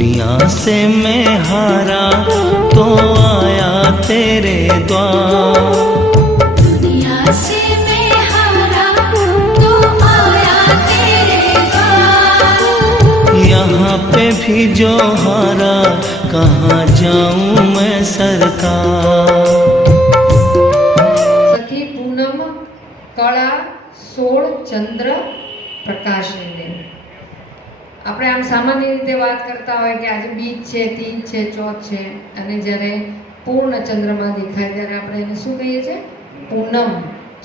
दुनिया से मैं हारा तो आया तेरे द्वार। दुनिया से मैं हारा तो आया तेरे द्वार। यहाँ पे भी जो हारा कहाँ जाऊँ मैं सरकार। સખી પૂનમ કળા 16 ચંદ્ર પ્રકાશને આપણે આમ સામાન્ય રીતે વાત કરતા હોય કે આજે બીજ છે, તીજ છે, ચોથ છે અને જ્યારે પૂર્ણ ચંદ્રમાં દેખાય ત્યારે આપણે એને શું કહીએ છીએ? પૂનમ,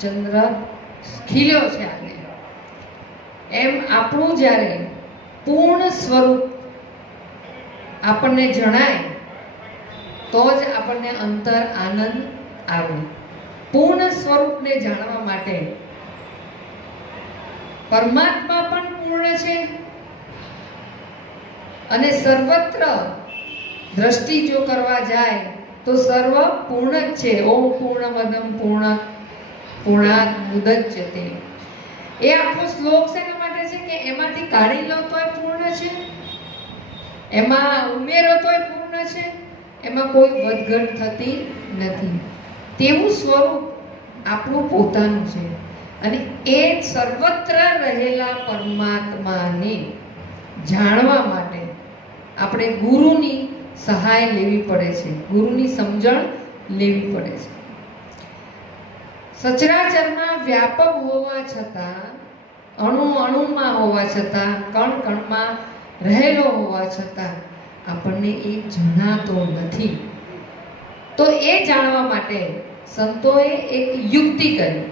ચંદ્ર ખીલ્યો છે આજે. એમ આપણું જ્યારે પૂર્ણ સ્વરૂપ આપણને જણાય તો જ આપણને અંતર આનંદ આવે. પૂર્ણ સ્વરૂપને જાણવા માટે પરમાત્મા પણ પૂર્ણ છે અને સર્વત્ર દ્રષ્ટિ જો કરવા જાય તો સર્વ પૂર્ણ જ છે. ઓમ પૂર્ણમદમ પૂર્ણાત મુદચ્યતે. એ આખો શ્લોક શેના માટે છે કે એમાંથી કાઢી લો તોય પૂર્ણ છે, એમાં ઉમેરો તોય પૂર્ણ છે, એમાં કોઈ વધઘટ થતી નથી. તેવું સ્વરૂપ આપણું પોતાનું છે અને એ સર્વત્ર રહેલા પરમાત્માને જાણવા માટે આપણે ગુરુની સહાય લેવી પડે છે, ગુરુની સમજણ લેવી પડે છે. સચરાચરમાં વ્યાપક હોવા છતાં, અણુ અણુમાં હોવા છતાં, કણ કણમાં રહેલો હોવા છતાં આપણને એ જણાતો નથી. તો એ જાણવા માટે સંતોએ એક યુક્તિ કરી.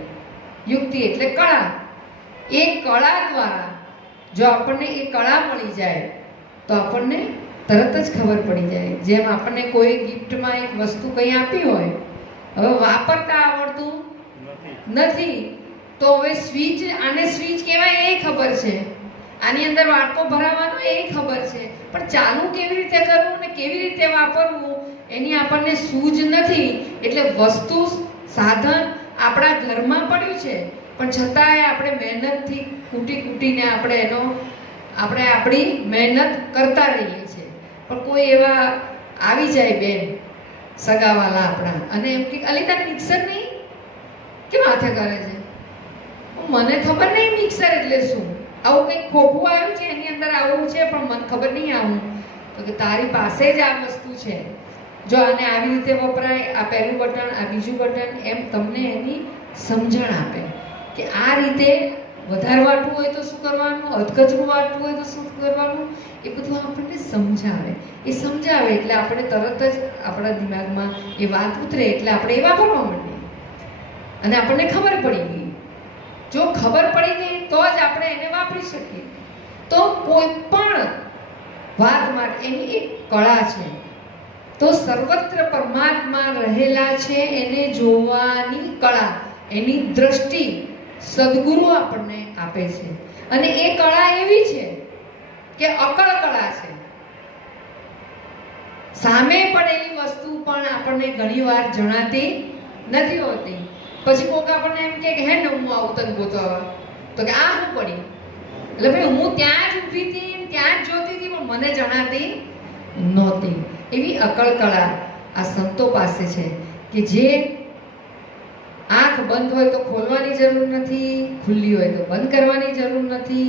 યુક્તિ એટલે કળા. એ કળા દ્વારા જો આપણને એ કળા મળી જાય તો આપણને તરત જ ખબર પડી જાય. જેમ આપણને કોઈ ગિફ્ટમાં એક વસ્તુ કંઈ આપી હોય, હવે વાપરતા આવડતું નથી તો હવે સ્વિચ, આને સ્વિચ કહેવાય એ ખબર છે, આની અંદર વાટકો ભરાવાનો એ ખબર છે, પણ ચાલુ કેવી રીતે કરવું ને કેવી રીતે વાપરવું એની આપણને સૂઝ નથી. એટલે વસ્તુ, સાધન આપણા ઘરમાં પડ્યું છે પણ છતાંય આપણે મહેનતથી કૂટીને આપણે આપણી મહેનત કરતા રહીએ છીએ. પણ કોઈ એવા આવી જાય બેન સગાવાલા આપણા અને એમ કે અલિતા મિક્સર નહીં, કેમ હાથે કરે છે? મને ખબર નહીં મિક્સર એટલે શું, આવું કંઈક ખોખું આવ્યું છે એની અંદર આવું છે પણ મને ખબર નહીં આવું. તો કે તારી પાસે જ આ વસ્તુ છે, જો આને આવી રીતે વપરાય, આ પહેલું બટન, આ બીજું બટન, એમ તમને એની સમજણ આપે કે આ રીતે વધારે વાટવું હોય તો શું કરવાનું, અધકચરું વાટવું હોય તો શું કરવાનું, એ બધું આપણને સમજાવે. એ સમજાવે એટલે આપણે તરત જ આપણા દિમાગમાં એ વાત ઉતરે એટલે આપણે એ વાપરવા માંડીએ અને આપણને ખબર પડી ગઈ. જો ખબર પડી ગઈ તો જ આપણે એને વાપરી શકીએ. તો કોઈ પણ વાત માટે એની એક કળા છે. તો સર્વત્ર પરમાત્મા રહેલા છે એને જોવાની કળા, એની દ્રષ્ટિ સદગુરુ આપણને આપે છે. અને એ કળા એવી છે કે અકળ કળા છે. સામે પડેલી વસ્તુ પણ આપણને ઘણીવાર જણાતી નથી હોતી. પછી કોક આપણને એમ કે હે ને હું આવું તને ગોતવા, તો કે આ હું પડી, એટલે ભાઈ હું ત્યાં જ ઊભી હતી, ત્યાં જ જોતી હતી પણ મને જણાતી નહોતી. એવી અકળ કળા આ સંતો પાસે છે કે જે આંખ બંધ હોય તો ખોલવાની જરૂર નથી, ખુલ્લી હોય તો બંધ કરવાની જરૂર નથી,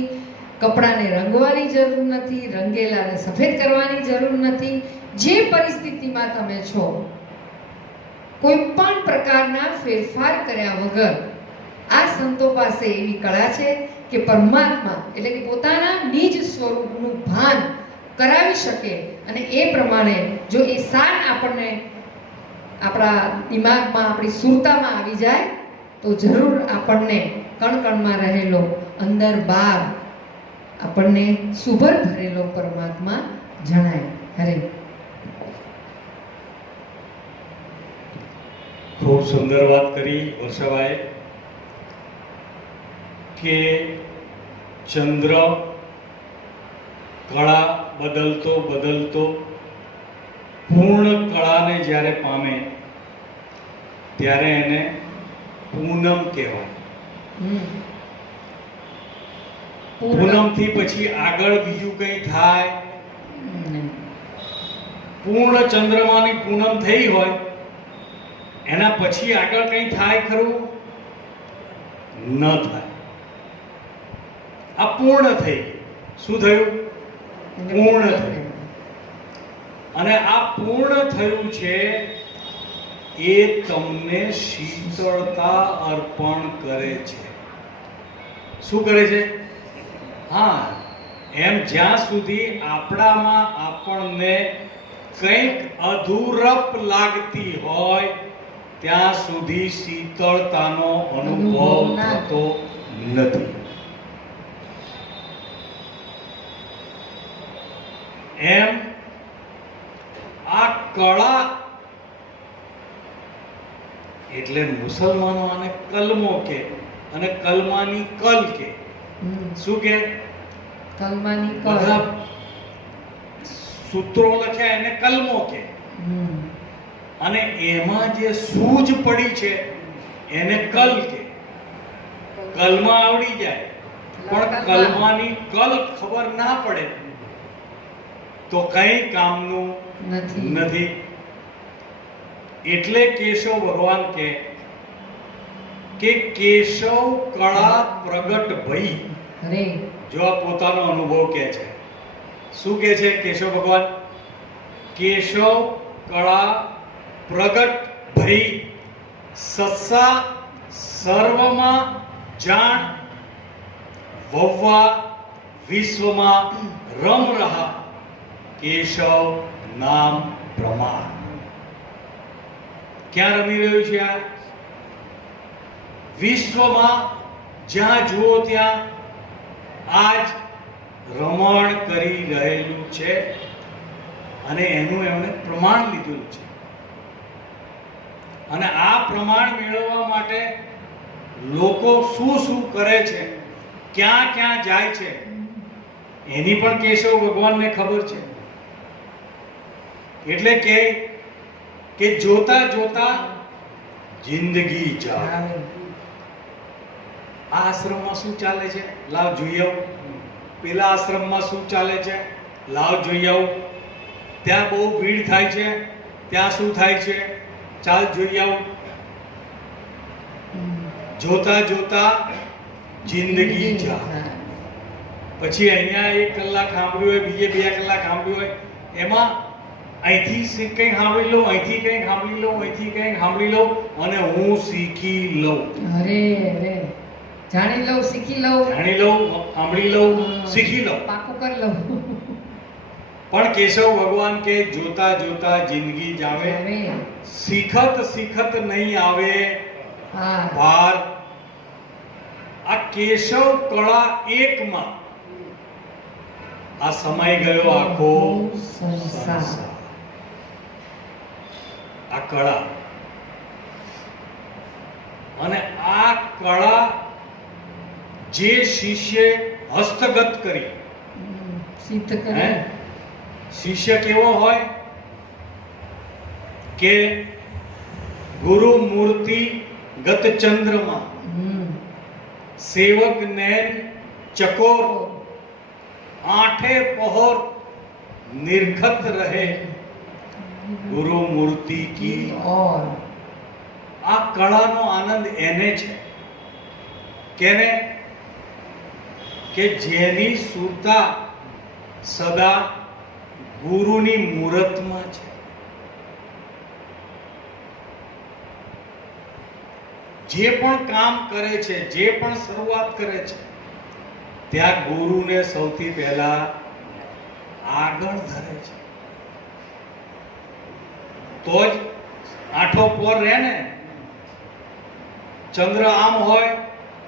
કપડાને રંગવાની જરૂર નથી, રંગેલાને સફેદ કરવાની જરૂર નથી. જે પરિસ્થિતિમાં તમે છો કોઈ પણ પ્રકારના ફેરફાર કર્યા વગર આ સંતો પાસે એવી કળા છે કે પરમાત્મા એટલે કે પોતાના નિજ સ્વરૂપનું ભાન કરાવી શકે. અને એ પ્રમાણે જો એ સાન આપણને આપણા દિમાગમાં, આપણી સુરતામાં આવી જાય તો જરૂર આપણને કણકણમાં રહેલો, અંદર બહાર આપણને સુભર ભરેલો પરમાત્મા જણાય. હરે ખૂબ સુંદર વાત કરી વર્ષાભાઈ કે ચંદ્ર કળા બદલતો પૂર્ણ કળાને જ્યારે પામે ત્યારે એને પૂનમ કહેવાય. પૂનમ થી પછી આગળ બીજું કંઈ થાય પૂર્ણ ચંદ્રમાની પૂનમ થઈ હોય એના પછી આગળ કંઈ થાય ખરું? ન થાય. આ પૂર્ણ થઈ ગયું. શું થયું? પૂર્ણ થયું. અને આ પૂર્ણ થયું છે એ તમને શીતળતા અર્પણ કરે છે. શું કરે છે? હા, એમ જ્યાં સુધી આપણામાં આપણને કંઈક અધૂરપ લાગતી હોય ત્યાં સુધી શીતળતાનો અનુભવ થતો નથી. એમ આ કળા એટલે મુસલમાનો આને કલમો કે અને કલમાની કલ કે. શું કે? કલમાની બધા સૂત્રો લખ્યા એને કલમો કે. અને એમાં જે સૂજ પડી છે એને કલ કે. કલમાં આવડી જાય પણ કલમાની કલ ખબર ના પડે તો કઈ કામનું નથી. એટલે કેશવ ભગવાન કે કેશવ કળા પ્રગટ ભઈ. જો આ પોતાનો અનુભવ કે છે. શું કે છે કેશવ ભગવાન? કેશવ કળા પ્રગટ ભઈ સત્સા સર્વમાં જાણ વવ્વા વિશ્વમાં રમ રહા કેશવ નામ પ્રમાણ. ક્યાં રમી રહ્યું છે આ? વિશ્વમાં જ્યાં જુઓ ત્યાં આજ રમણ કરી રહેલું છે અને એનું એમણે પ્રમાણ લીધું છે. અને આ પ્રમાણ મેળવવા માટે લોકો શું શું કરે છે, ક્યાં ક્યાં જાય છે એની પણ કેશવ ભગવાનને ખબર છે. એટલે કે જોતા જોતા જિંદગી જાય. આ આશ્રમમાં શું ચાલે છે? લાવ જોઈ આવ. પેલા આશ્રમમાં શું ચાલે છે? લાવ જોઈ આવ. ત્યાં બહુ ભીડ થાય છે, ત્યાં શું થાય છે? ચાલ જોઈ આવ. જોતા જોતા જિંદગી જાય. પછી અહીંયા 1 કલાક સાંભળ્યું હોય, બીજે 2 કલાક સાંભળ્યું હોય, એમાં અહીંથી કંઈક સાંભળી લઉં, અહીંથી કંઈક સાંભળી લઉં, અહીંથી કંઈક સાંભળી લઉં અને હું શીખી લઉં. જાણી લઉં, શીખી લઉં, સાંભળી લઉં, શીખી લઉં, પાકું કરી લઉં. પણ કેશવ ભગવાન કે જોતા જોતા જિંદગી જાવે, શીખત શીખત નહીં આવે પાર. આ કેશવ કળા એકમાં આ સમાઈ ગયો આખો સંસાર. આ કળા અને આ કળા જે શિષ્ય હસ્તગત કરી. શિષ્ય કેવો હોય કે ગુરુ મૂર્તિ ગત ચંદ્રમાં સેવક નૈન ચકોર આઠે પહોર નિર્ખત રહે ગુરુ મૂર્તિ કી ઓર. આ કળાનો આનંદ એને છે. કેને? કે જેની સુરતા સદા ગુરુની મૂરતમાં છે. જે પણ કામ કરે છે, જે પણ શરૂઆત કરે છે ત્યાં ગુરુને સૌથી પહેલા આગળ ધરે છે. તો જ આઠો પોર રહે ને. ચંદ્ર આમ હોય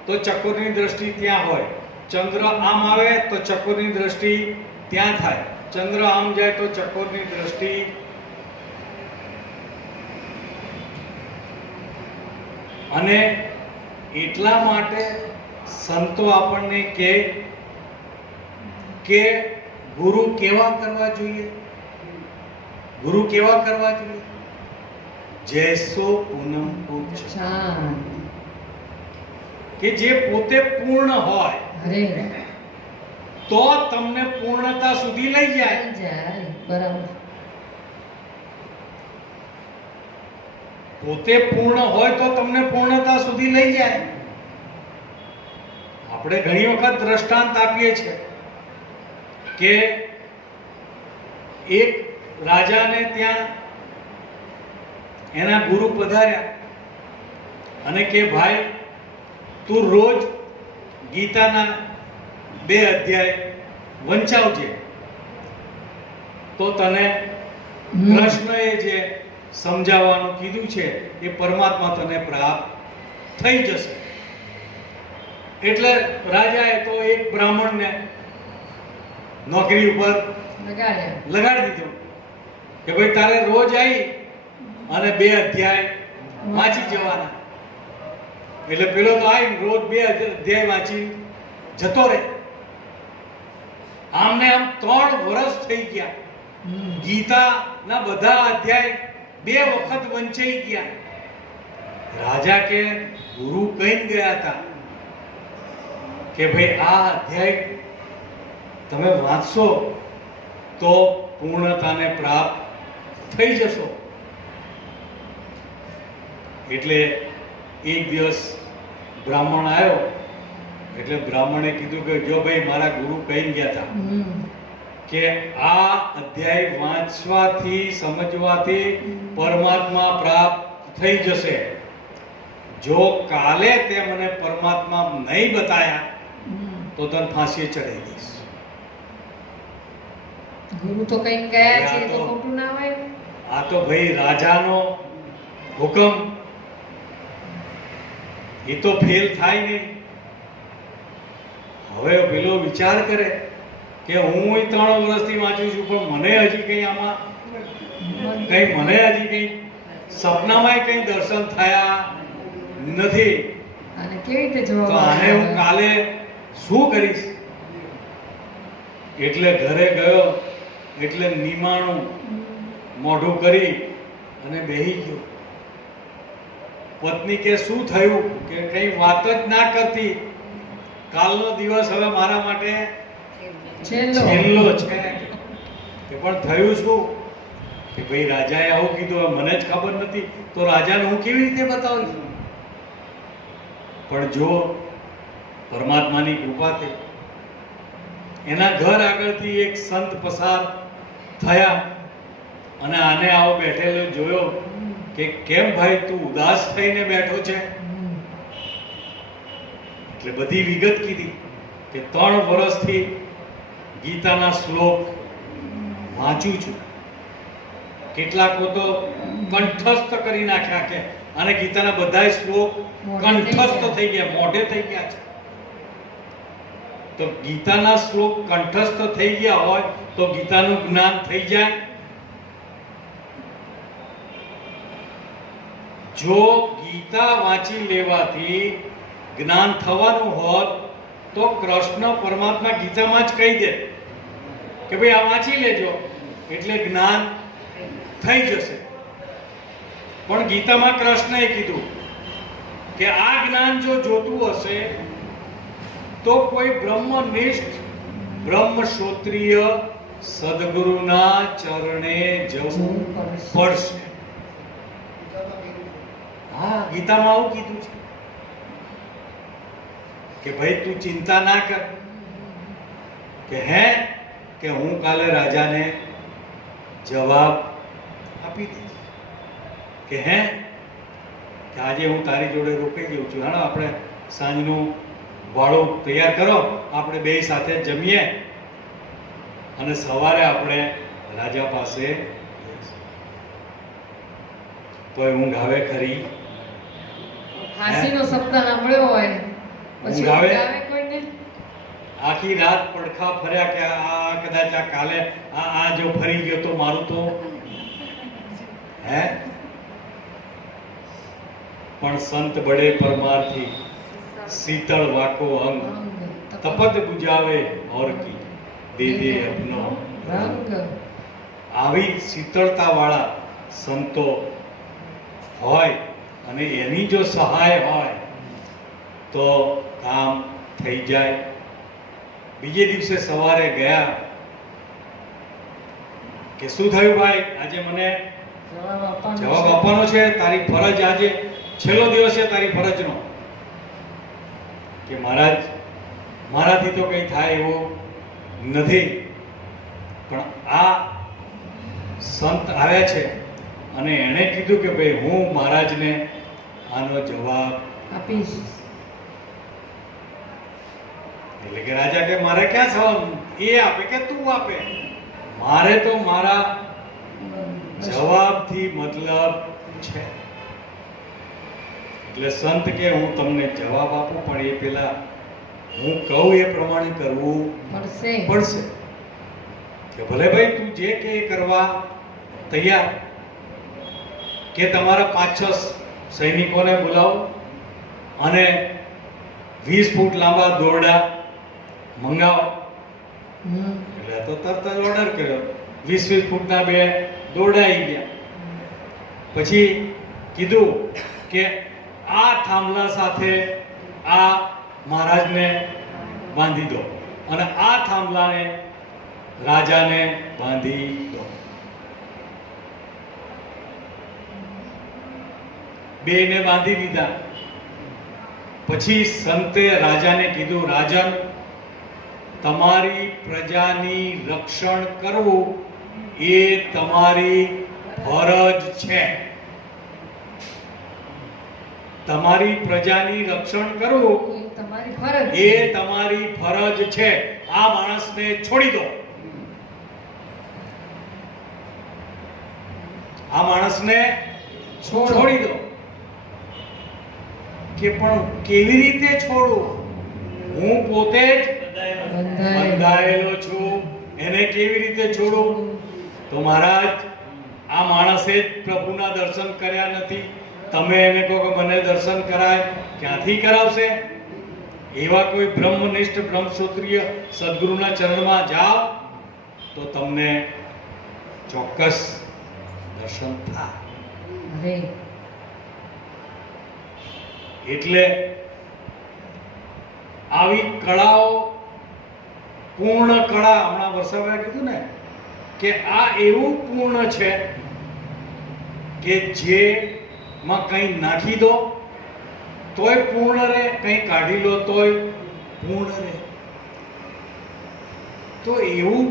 તો ચકોરની દ્રષ્ટિ ત્યાં હોય, ચંદ્ર આમ આવે તો ચકોરની દ્રષ્ટિ ત્યાં થાય, ચંદ્ર આમ જાય તો ચકોરની દ્રષ્ટિ. અને એટલા માટે સંતો આપણને કે ગુરુ કેવા કરવા જોઈએ? ગુરુ કેવા કરવા જોઈએ? જૈસો પૂનમ પૂછ. કે જે પોતે પૂર્ણ હોય તો તમને પૂર્ણતા સુધી લઈ જાય. બરાબર. પોતે પૂર્ણ હોય તો તમને પૂર્ણતા સુધી લઈ જાય. આપણે ઘણી વખત દ્રષ્ટાંત આપીએ છીએ કે એક રાજાને ત્યાં એના ગુરુ પધાર્યા અને કે ભાઈ તું રોજ ગીતાના 2 અધ્યાય વંચાવજે તો તને કૃષ્ણએ જે સમજાવવાનું કીધું છે એ પરમાત્મા તને પ્રાપ્ત થઈ જશે. એટલે રાજાએ તો એક બ્રાહ્મણને નોકરી ઉપર લગાડી દીધો કે ભાઈ તારે રોજ આવી અને 2 અધ્યાય વાંચી જવાના. એટલે પેલો તો આવી રોજ 2 અધ્યાય વાંચી જતો રહે. આમને આમ 3 વર્ષ થઈ ગયા. ગીતાના બધા અધ્યાય 2 વખત વંચાઈ ગયા. રાજા કે ગુરુ કહીને ગયા હતા કે ભાઈ આ અધ્યાય તમે વાંચશો તો પૂર્ણતાને પ્રાપ્ત થઈ જશો. એટલે એક દિવસ બ્રાહ્મણ આવ્યો. એટલે બ્રાહ્મણે કીધું કે જો ભાઈ મારા ગુરુ કહીને ગયા હતા કે આ અધ્યાય વાંચવાથી સમજવાથી પરમાત્મા પ્રાપ્ત થઈ જશે. જો કાલે તે મને પરમાત્મા નહીં બતાયા તો તને ફાંસીએ ચડાવી દઈશ. ગુરુ તો કઈ ગયા છે તો ખોટું ના હોય. આ તો ભાઈ રાજાનો હુકમ, એ તો ફેલ થાય નહીં. હવે પેલો વિચાર કરે કે હું 3 વર્ષથી વાંચું છું પણ મને હજી કઈ આમાં મને હજી કઈ સપનામાં કઈ દર્શન થયા નથી. અને કેવી રીતે જવાબ તો આને હું કાલે શું કરીશ? એટલે ઘરે ગયો. એટલે નિમાણું મોઢું કરી અને બેહી ગયો. પત્ની કે શું થયું? કે કઈ વાત જ ના કરતી. કાલનો દિવસ હવે મારા માટે છેલ્લો છે. કે પણ થયું શું? કે ભાઈ રાજાએ આવું કીધું, મને જ ખબર નથી તો રાજાને હું કેવી રીતે બતાવીશ? પણ જો પરમાત્માની કૃપાથી એના ઘર આગળથી એક સંત પસાર થયા અને આને આવો બેઠેલો જોયો કે કેમ ભાઈ તું ઉદાસ થઈને બેઠો છે? એટલે બધી વિગત કીધી કે 3 વર્ષથી ગીતાના શ્લોક વાંચું છું. કેટલાકો તો કંઠસ્થ કરી નાખ્યા કે અને ગીતાના બધા શ્લોક કંઠસ્થ થઈ ગયા, મોઢે થઈ ગયા છે. તો ગીતાના શ્લોક કંઠસ્થ થઈ ગયા હોય તો ગીતાનું જ્ઞાન થઈ જાય. જો ગીતા વાંચી લેવાથી જ્ઞાન થવાનું હોત તો કૃષ્ણ પરમાત્મા ગીતામાં જ કહી દે કે ભાઈ આ વાંચી લેજો એટલે જ્ઞાન થઈ જશે. પણ ગીતામાં કૃષ્ણએ કીધું કે આ જ્ઞાન જો જોતું હશે તો કોઈ બ્રહ્મનિષ્ઠ બ્રહ્મક્ષોત્રિય સદગુરુના ચરણે જવું પડશે. હા, ગીતામાં આવું કીધું છે કે ભાઈ તું ચિંતા ના કર કે હું કાલે રાજાને જવાબ આપી દઈશ. કે આજે હું તારી જોડે રોકાઈ જઉં છું. હાલો આપણે સાંજનું વાળું તૈયાર કરો, આપણે 2 સાથે જમીએ અને સવારે આપણે રાજા પાસે. તો ઊંઘ આવે ખરી? ફાંસીનો શબ્દ સાંભળ્યો હોય પછી ઊંઘ આવે? કોઈને આખી રાત પડખા ફર્યા કે આ કદાચ આ કાલે આ જો ફરી ગયો તો મારું તો પણ સંત બળે પરમારથી શીતળ વાકો અંગ તપત બુજાવે ઓર કી દે દે અપનો રંગ. આવી શીતળતા વાળા સંતો હોય અને એની જો સહાય હોય તો કામ થઈ જાય. બીજે દિવસે સવારે ગયા કે શું થયું ભાઈ? આજે મને જવાબ આપવાનો છે. તારી ફરજ આજે છેલ્લો દિવસ છે તારી ફરજનો કે મહારાજ મારાથી તો કંઈ થાય એવું નથી, પણ આ સંત આવ્યા છે અને એણે કીધું કે ભાઈ હું મહારાજને આનો જવાબ આપીશ. એટલે કે રાજા કે મારે ક્યાં સવાલ, એ આપે કે તું આપે, મારે તો મારા જવાબથી મતલબ છે. એટલે સંત કે હું તમને જવાબ આપું પણ એ પેલા હું કહું એ પ્રમાણે કરવું પડશે. કે ભલે ભાઈ તું જે કે એ કરવા તૈયાર, કે તમારા 5-6 સૈનિકોને બોલાવો અને 20 ફૂટ લાંબા દોરડા મંગાવો. એટલે તો તરત જ ઓર્ડર કર્યો, 20 ફૂટના 2 દોરડા આવી ગયા. પછી કીધું કે આ થાંભલા સાથે આ મહારાજને બાંધી દો અને આ થાંભલાને રાજાને બાંધી દો. બેને બાંધી દીધા. પછી સંતે રાજાને કીધું, રાજન તમારી પ્રજાની રક્ષણ કરવું એ તમારી ફરજ છે. તમારી પ્રજાની રક્ષણ કરવું તમારી ફરજ એ તમારી ફરજ છે. આ માણસને છોડી દો. આ માણસને છોડી દો. કે પણ કેવી રીતે છોડું? હું પોતે જ બંધાયેલો છું, એને કેવી રીતે છોડું? તો મહારાજ આ માણસે જ પ્રભુના દર્શન કર્યા નથી, તમે એને કહો કે મને દર્શન કરાય, ક્યાંથી કરાવશે? એવા કોઈ બ્રહ્મનિષ્ઠ બ્રહ્મસૂત્રીય સદગુરુના ચરણમાં જાઓ તો તમને ચોક્કસ દર્શન થાય. એટલે આવી કળાઓ, પૂર્ણ કળા, હમણાં વરસાભાઈએ કીધું ને કે આ એવું પૂર્ણ છે કે જેમાં કંઈ નાખી દો તોય પૂર્ણ રહે, કંઈ કાઢી લો તોય પૂર્ણ રહે. તો એવું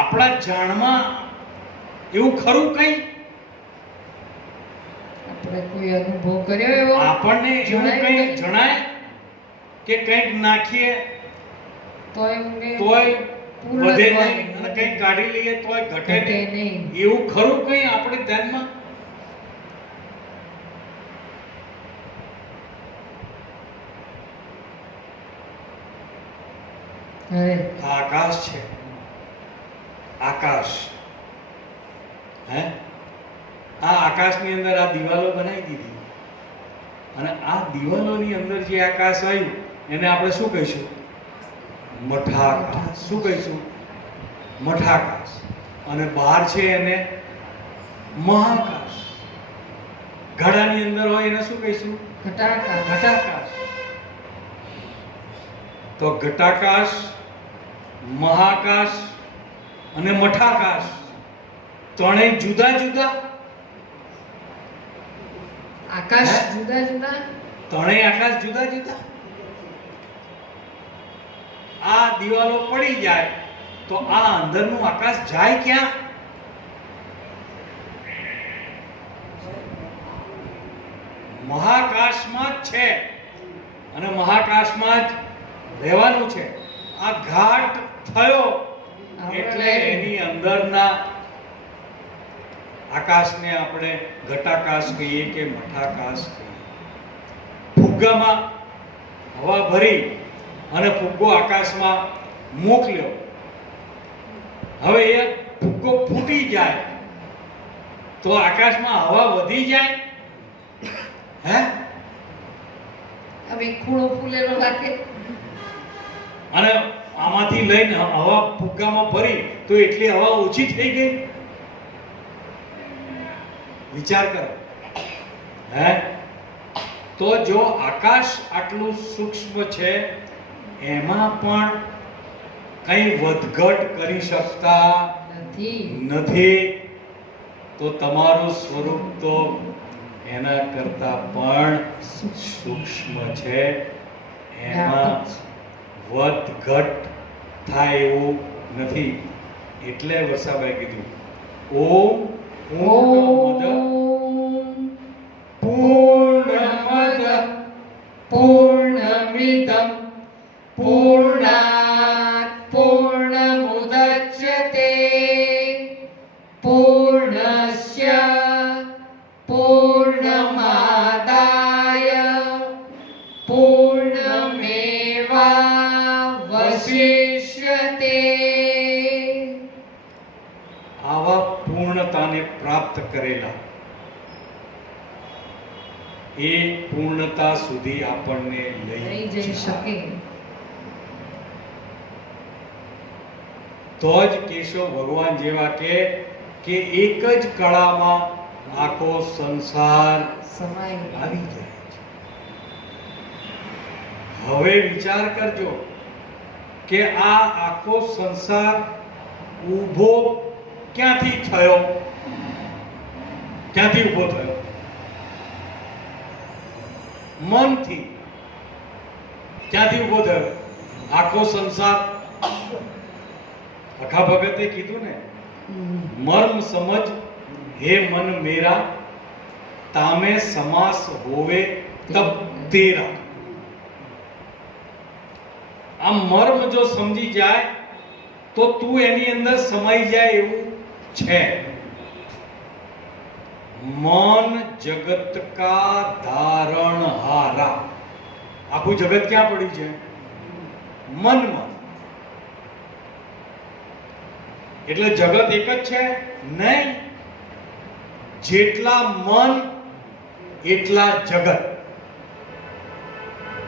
આપણા જાણમાં એવું ખરું કંઈ આપણે કોઈ અનુભવ કર્યો એવો આપણને એવું કંઈ જણાય કે કંઈક નાખીએ તોય વધે નહીં અને કંઈક કાઢી લઈએ તોય ઘટે નહીં, એવું ખરું કંઈ આપણે ધ્યાનમાં? આ આકાશ છે, આકાશ. હે આ આકાશની અંદર આ દિવાલો બનાવી દીધી અને આ દિવાલોની અંદર જે આકાશ આવ્યું એને આપણે શું કહીશું? મઠાકાશ. શું કહીશું? મઠાકાશ. અને બહાર છે એને મહાકાશ. ઘડાની અંદર હોય એને શું કહીશું? ઘટાકાશ. તો ઘટાકાશ, મહાકાશ અને મઠાકાશ ત્રણેય જુદા જુદા. આકાશ જુદા જુદા, ત્રણેય આકાશ જુદા જુદા. આ દિવાલો પડી જાય તો આ અંદરનું આકાશ જાય ક્યાં? મહાકાશમાં જ છે અને મહાકાશમાં જ રહેવાનું છે. આ ઘાટ થયો એટલે એની અંદરના આકાશને આપણે ઘટાકાશ કહીએ કે મઠાકાશ કહીએ. ફુગ્ગામાં હવા ભરી અને ફુગ્ગો આકાશમાં મોકલ્યો. હવે એ ફુગ્ગો ફૂટી જાય તો આકાશમાં હવા વધી જાય. હે હવે ખૂણો ફૂલેલો લાગે અને આમાંથી લઈને હવા ફુગ્ગામાં ભરી તો એટલી હવા ઓછી થઈ ગઈ. વિચાર કરો. હે તો જો આકાશ આટલું સૂક્ષ્મ છે એમાં પણ કંઈ વધઘટ કરી શકતા નથી. તો તો તમારું સ્વરૂપ તો એના કરતા પણ સૂક્ષ્મ છે. એમાં વધ ઘટ થાય એવું નથી. એટલે વસાબાએ કીધું ઓમ પૂર્ણમદ પૂર્ણમિદં પૂર્ણાત પૂર્ણમુદચ્યતે પૂર્ણસ્ય પૂર્ણમાદાય પૂર્ણમેવાવશિષ્યતે. આવા પૂર્ણતાને પ્રાપ્ત કરેલા એ પૂર્ણતા સુધી આપણને લઈ જઈ શકે. તો જ કેશવ ભગવાન જેવા કે એક જ કળામાં આખો સંસાર સમાય આવી જાય છે. હવે વિચાર કરજો કે આ આખો સંસાર ઊભો ક્યાંથી થયો? ક્યાંથી ઊભો થયો? મનથી. ક્યાંથી ઊભો થયો આખો સંસાર? અખા ભગતે કીધું ને, મર્મ સમજ હે મન મેરા, તામે સમાસ હોવે તબ તેરા. આ મર્મ જો સમજી જાય તો તું એની અંદર સમાઈ જાય એવું છે. મન જગત કા ધારણ હારા. આખું જગત ક્યાં પડ્યું છે? મનમાં. એટલે જગત એક જ છે? નહીં. જેટલા મન એટલા જગત.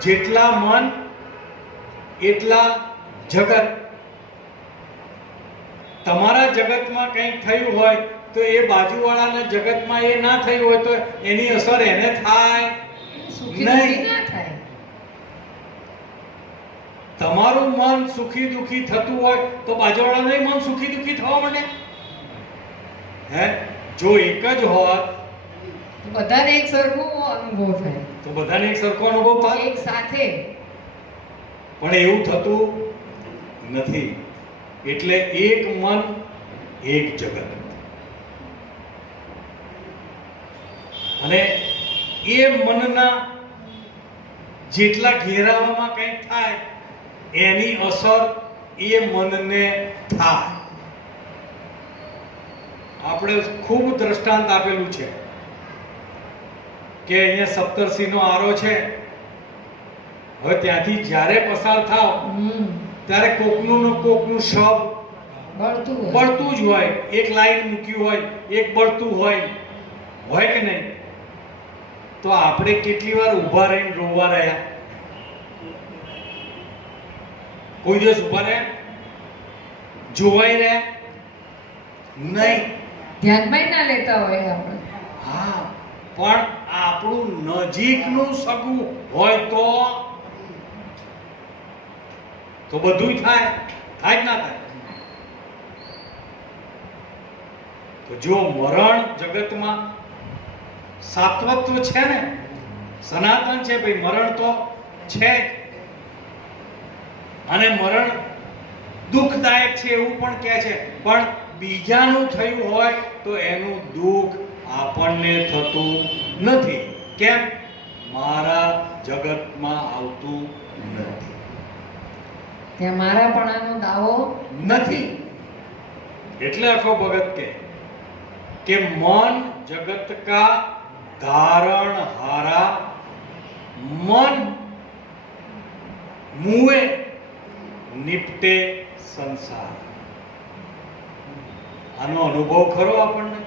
જેટલા મન એટલા જગત. તમારા જગતમાં કંઈક થયું હોય તો એ બાજુવાળાના જગતમાં એ ના થયું હોય તો એની અસર એને થાય સુખી નહીં. દુઃખી ના થાય. તમારું મન સુખી દુખી થતું હોય તો બાજુવાળાનું મન સુખી દુખી થવા માંડે. હે, જો એક જ હોત તો બધાને એક સરખો અનુભવ થાય, તો બધાને એક સરખો અનુભવ થાય. એક સાથે. પણ એવું થતું નથી. એટલે એક મન એક જગત. અને એ મનના જેટલા ઘેરાવામાં કંઈક થાય એની અસર એ મનને થાય. આપણે ખૂબ દ્રષ્ટાંત આપેલું છે કે અહીંયા સપ્તર્ષિનો આરો છે. હવે ત્યાંથી જ્યારે પસાર થાવ ત્યારે કોકનું શબ બળતું હોય. બળતું જ હોય. એક લાઈન મૂકી હોય, એક બળતું હોય કે નહીં? તો આપણે કેટલી વાર ઊભા રહીને રોવા રહ્યા? કોઈ દિવસ ઊભા રહ્યા? જોવાઈ રહ્યા? નહીં. ધ્યાનમાં ના લેતા હોય આપણે. હા, પણ આપણું નજીકનું સગું હોય તો બધું થાય. થાય જ ના થાય? તો જો મરણ જગતમાં સાત્વત્વ છે ને, સનાતન છે ભાઈ, મરણ તો છે જ. અને મરણ દુઃખદાયક છે એવું પણ કહે છે. પણ બીજાનું થયું હોય તો એનું દુઃખ આપણને થતું નથી. કેમ? મારા જગતમાં આવતું નથી. ત્યાં મારાપણાનો દાવો નથી. એટલે આખો ભગત કે મન જગત કા ધારણ હારા, મન મુએ નિપટે સંસાર. આનો અનુભવ ખરો આપણને?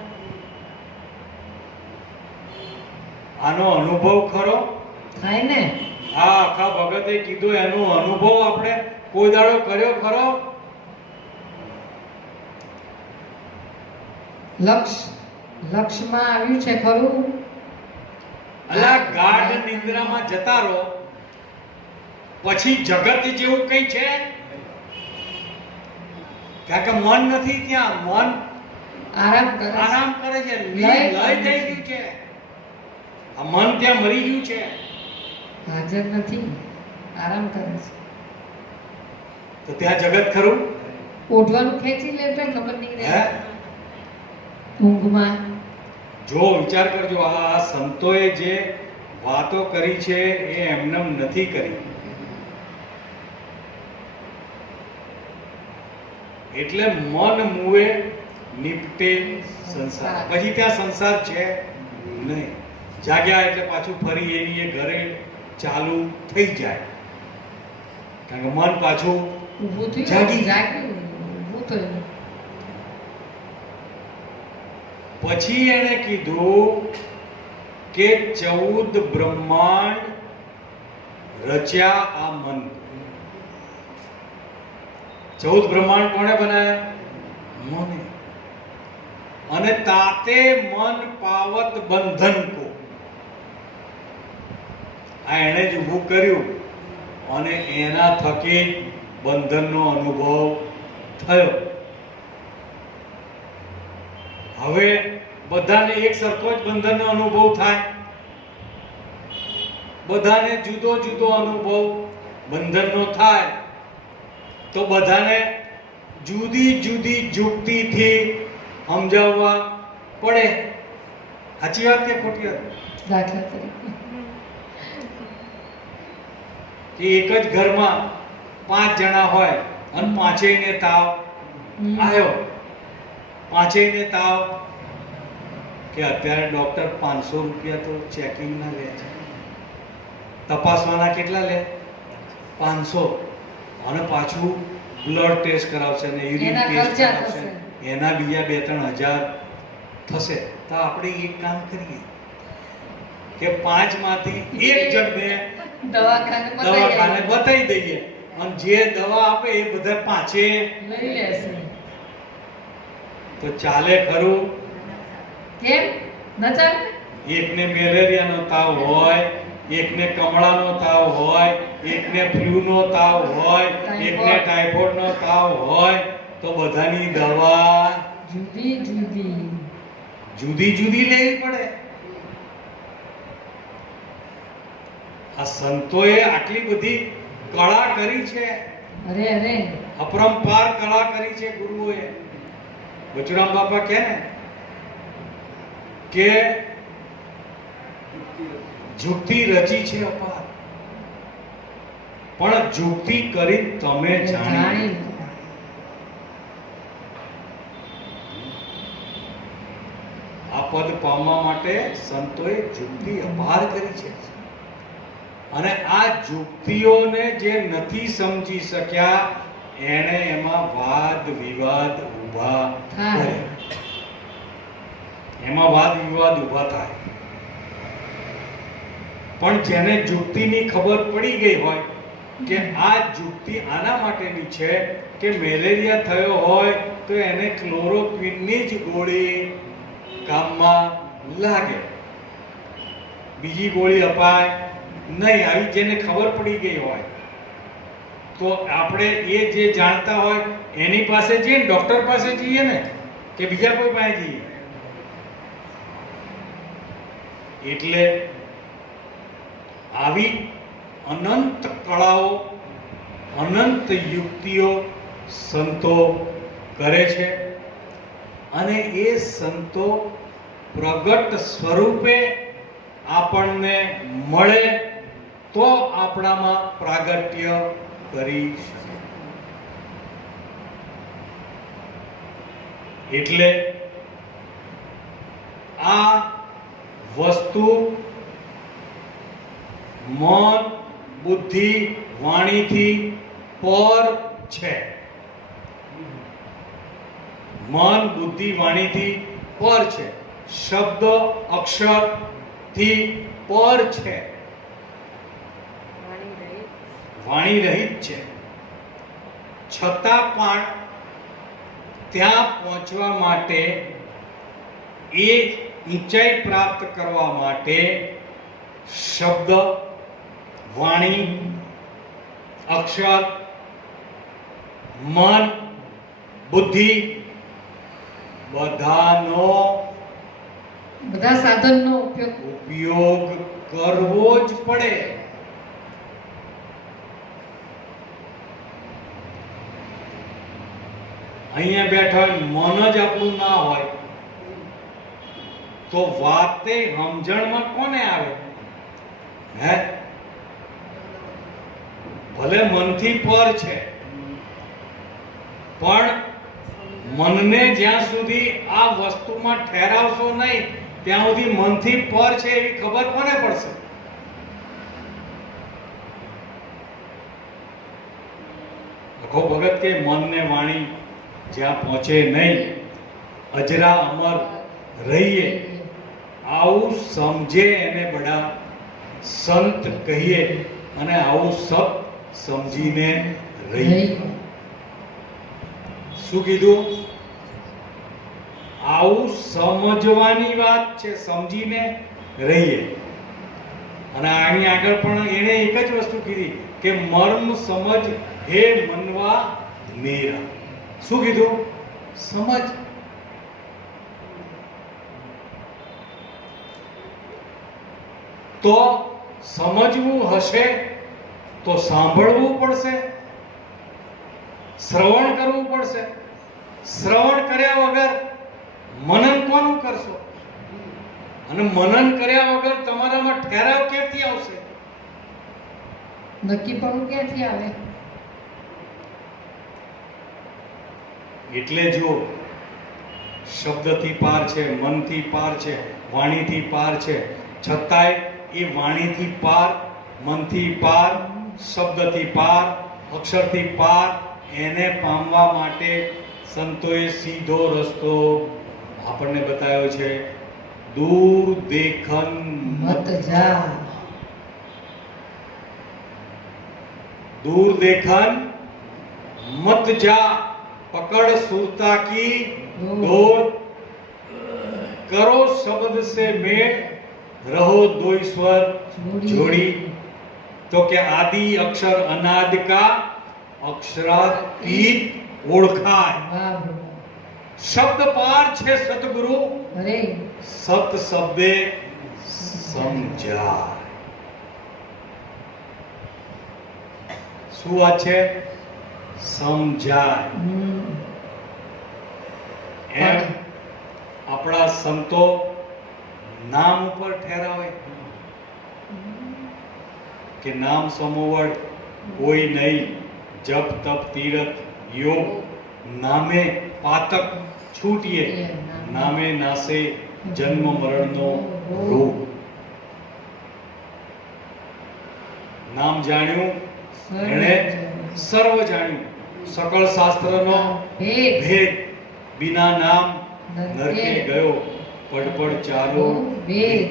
આનો અનુભવ ખરો? થાય ને. આ આખા ભગતે કીધું એનો અનુભવ આપણે કોઈ દાડો કર્યો ખરો? લક્ષમાં આવ્યું છે ખરું? અલા ગાઢ નિંદ્રામાં જતા રહો પછી જગત જેવું કઈ છે? કારણ કે મન નથી ત્યાં. મન આરામ કરે છે. આરામ કરે છે, લય લય થઈ ગયું છે. આ મન ત્યાં મરી ગયું છે. હાજર નથી, આરામ કરે છે. તો ત્યાં જગત ખરું? ઓઢવાનું ખેંચી લે તો ખબર નહીં હે? રહે ઊંઘમાં. જો વિચાર કરજો, આ સંતોએ જે વાતો કરી છે એ એમનેમ નથી કરી. એટલે મન મુએ નિપટે સંસાર. પછી ત્યાં સંસાર છે નહીં. જાગ્યા એટલે પાછું ફરી એની એ ઘરે ચાલુ થઈ જાય, કારણ કે મન પાછું ઊભું થયું, જાગી. જાગ્યું, ઊભું થયું. પછી એણે કીધું કે 14 બ્રહ્માંડ રચ્યા આ મન. 14 બ્રહ્માંડ કોણે બનાવ્યા? મને. અને તાતે મન પાવત બંધન કો. આ એણે જ ઊભું કર્યું અને એના થકી બંધનનો અનુભવ થયો. હવે બધાને એક સરખો જ બંધનનો અનુભવ થાય? બધાને જુદો જુદો અનુભવ બંધનનો થાય તો બધાને જુદી જુદી યુક્તિથી સમજાવવા પડે. સાચી વાત કે ખોટી વાત? દાખલા તરીકે કે એક જ ઘરમાં 5 જણા હોય અને પાંચેયને તાવ આવ્યો. પાંચેયને તાવ કે અત્યારે ડોક્ટર 500 રૂપિયા તો ચેકિંગ ના લે છે. તપાસવાના કેટલા લે? 500. અને પાછું બ્લડ ટેસ્ટ કરાવશે ને યુરિન એના ટેસ્ટ ખર્ચા કરાવશે, થશે. એના બીજા 2-3 હજાર થશે. તો આપણે એક કામ કરીએ કે 5 માંથી એક જણને દવાખાને દવાખાને બતાવી દઈએ અને જે દવા આપે એ બધા પાંચે લઈ લેશે. તો ચાલે ખરું? કેમ ન ચાલે? એકને મેલેરિયાનો તાવ હોય, એકને કમળાનો તાવ હોય, એકને ફ્લૂનો તાવ હોય, એકને ટાઇફોઇડનો તાવ હોય, તો બધાની દવા જુદી જુદી. જુદી જુદી લેવી પડે. આ સંતોએ આટલી બધી કળા કરી છે, અરે અરે અપરંપાર કળા કરી છે ગુરુઓએ. બચુરામ બાપા કહે ને કે જુક્તિ રચી છે અપાર, પણ જુક્તિ કરી તમે જાણી. જાણી લો. આ પદ પામવા માટે સંતોએ જુક્તિ અપાર કરી છે. અને આ જુક્તિઓને જે નથી સમજી શક્યા એને એમાં વાદ વિવાદ ઊભા થાય. એમાં વાદ વિવાદ ઊભા થાય. પણ જેને જુક્તિની ખબર પડી ગઈ હોય કે આ જુક્તિ આના માટેની છે કે મેલેરિયા થયો હોય તો એને ક્લોરોક્વિનની જ ગોળી કામમાં લાગે, બીજી ગોળી અપાય નહીં. આવી જેને ખબર પડી ગઈ હોય તો આપણે એ જે જાણતા હોય એની પાસે જઈએ, ડોક્ટર પાસે જઈએ ને કે બીજા કોઈ પાસે જઈએ. એટલે આવી અનંત કળાઓ, અનંત યુક્તિઓ સંતો કરે છે. અને એ સંતો પ્રગટ સ્વરૂપે આપણને મળે તો આપણામાં પ્રાગટ્ય કરી શકે. એટલે આ વસ્તુ મન, બુદ્ધિ, વાણીથી પર છે. મન, બુદ્ધિ, વાણીથી પર છે. શબ્દ, અક્ષર થી પર છે. વાણી રહિત છે. છતાં પણ ત્યાં પહોંચવા માટે, એ ઊંચાઈ પ્રાપ્ત કરવા માટે શબ્દ, વાણી, અક્ષર, મન, બુદ્ધિ બધાનો બધા સાધનનો ઉપયોગ ઉપયોગ કરવો જ પડે. અહીંયા બેઠા હોય, મન જ આપણું ના હોય તો વાતે સમજણમાં કોને આવે? હે, ભલે મનથી પર છે, પણ મનને જ્યાં સુધી આ વસ્તુમાં ઠેરાવશો નહીં ત્યાં સુધી મનથી પર છે એવી ખબર કોને પડશે? લખો ભગત કે મન ને વાણી જ્યાં પહોંચે નહીં, અજરા અમર રહીએ, આવું સમજે એને બડા સંત કહીએ, અને આવું સબ સમજીને રહીએ. શું કીધું? આવું સમજવાની વાત છે, સમજીને રહીએ. અને આની આગળ પણ એને એક જ વસ્તુ કીધી કે મર્મ સમજ હે મનવા મેરા. શું કીધું? સમજ. તો સમજવું હશે તો સાંભળવું પડશે, શ્રવણ કરવું પડશે. શ્રવણ કર્યા વગર મનન કોનું કરશો? અને મનન કર્યા વગર તમારામાં ઠેરાવ ક્યાંથી આવશે? નક્કીપણું ક્યાંથી આવે? એટલે જો શબ્દથી પાર છે, મનથી પાર છે, વાણીથી પાર છે, છતાંય એ વાણીથી પાર, મનથી પાર, શબ્દથી પાર, અક્ષરથી પાર, એને પામવા માટે સંતોએ સીધો રસ્તો આપણને બતાવ્યો છે. દૂર દેખન મત જા. दूर देखन मत जा, पकड़ सुरता की डोर, करो शब्द से मेल, रहो दो ईश्वर जोड़ी. तो क्या आदि अक्षर अनाद का अक्षरातीत ओळखाय. शब्द पार छे सतगुरु, અરે सत शब्दे समझाय. શું વાત છે? સમજાય. એમ આપણા સંતો નામ ઉપર ઠેરાવે કે નામ સમોવડ કોઈ નહીં, જપ તપ તીરથ યોગ, નામે પાતક છૂટીએ, નામે નાસે જન્મ મરણનો રોગ. નામ જાણ્યું એણે સર્વ જાણ્યું, સકળ શાસ્ત્રનો ભેદ. બિના નામ નરકે ગયો, પડપડ ચાલો વેદ.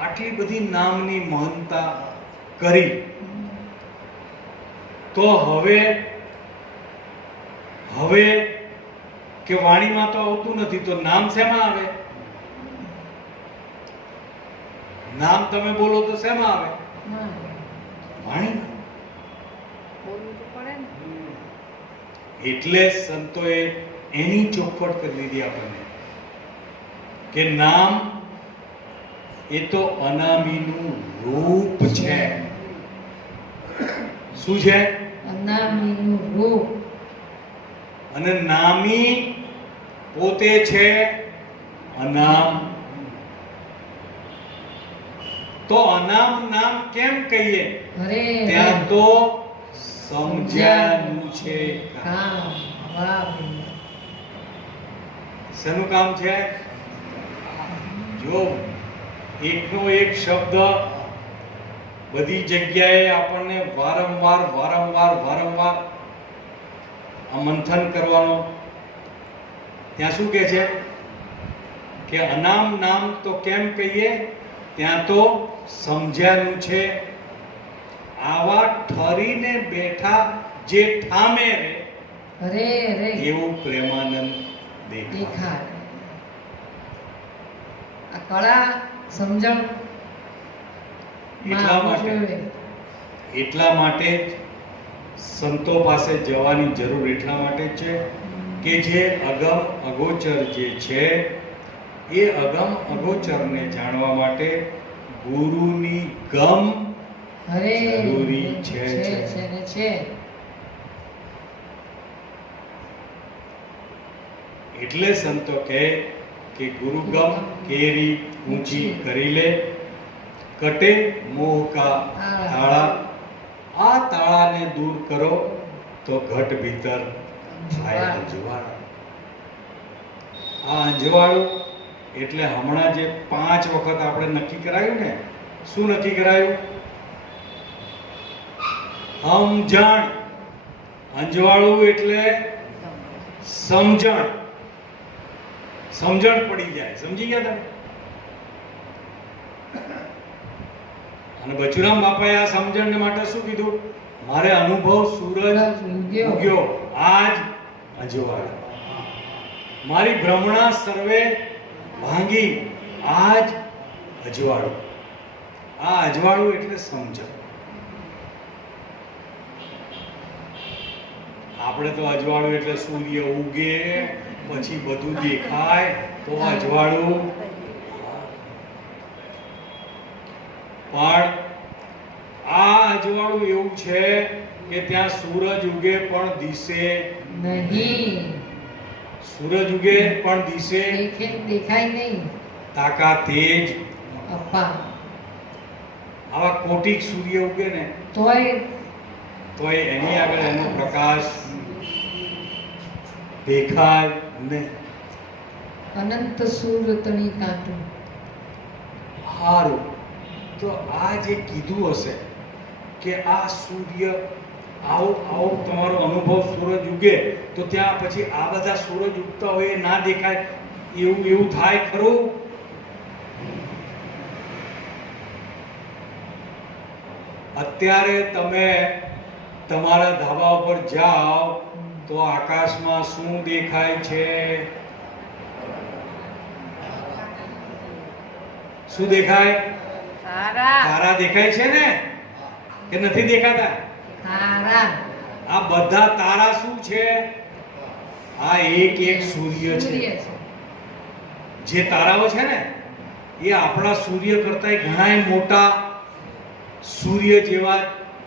આટલી બધી નામની મહાનતા કરી તો હવે કે વાણીમાં તો આવતું નથી તો નામ શેમાં આવે? નામ તમે બોલો તો શેમાં આવે? વાણી. એટલે સંતોએ એની ચોખવટ કરી દીધી આપણને કે નામ એ તો અનામીનું રૂપ છે. શું છે? અનામીનું રૂપ. અને નામી પોતે છે અનામ. તો અનામ નામ કેમ કહીએ? અરે ત્યાં તો સમજ્યાનું છે કામ. વાહ. શેનું કામ છે? જો એકનો એક શબ્દ બધી જગ્યાએ આપણને વારંવાર આ મંથન કરવાનો. ત્યાં શું કહે છે કે અનામ નામ તો કેમ કહીએ? ત્યાં તો સમજ્યાનું છે. આવા ઠરીને બેઠા જે ઠામે રે, અરે અરે એવું પ્રેમાનંદ દેખાય. આ કળા સમજણ એટલા માટે જ સંતો પાસે જવાની જરૂર એટલા માટે જ છે કે જે અગમ અગોચર જે છે એ અગમ અગોચરને જાણવા માટે ગુરુની ગમ અરે જરૂરી છે. ને છે. એટલે સંતો કહે કે ગુરુગમ કેરી ઊંચી કરી લે, કટે મોહ કા તાળા, આ તાળાને દૂર કરો તો ઘટ ભીતર થાય અંજવાળું. આ અંજવાળું એટલે હમણાં જે 5 વખત આપણે નક્કી કરાયું ને, શું નક્કી કરાયું? સમજણ. અંજવાળું એટલે સમજણ. સમજણ પડી જાય. સમજી ગયા તમે? અને બચુરામ બાપાએ આ સમજણ માટે શું કીધું? મારે અનુભવ સૂરજ ઉગ્યો આજ અંજવાળું, મારી ભ્રમણા સર્વે ભાંગી આજ અજવાળું. આ અજવાળું એટલે સમજણ. આપણે તો અજવાળું એટલે સૂર્ય ઉગે પછી બધું દેખાય તો અજવાળું. પણ આ અજવાળું એવું છે કે ત્યાં સૂરજ ઉગે પણ દિશે નહીં. સૂરજ ઉગે પણ દિશે દેખાય નહીં. તાકા તેજ. અપ્પા આવા કોટિક સૂર્ય ઉગે ને તોય એની આગળ એનો પ્રકાશ દેખાય નહીં. અનંત સૂર્ય તણી કાંટું. હારું, તો આ જે કીધું હશે કે આ સૂર્ય આવો તમારો અનુભવ સૂરજ ઉગે તો ત્યાં પછી આ બધા સૂરજ ઉગતા હોય એ ના દેખાય એવું થાય ખરું? અત્યારે તમે તમારા ધાબા ઉપર જાઓ તો આકાશમાં શું દેખાય છે? શું દેખાય? તારા દેખાય છે ને કે નથી દેખાતા? તારા. આ બધા તારા શું છે? આ એક એક સૂર્ય છે. જે તારાઓ છે ને એ આપણા સૂર્ય કરતા ઘણાય મોટા સૂર્ય જેવા,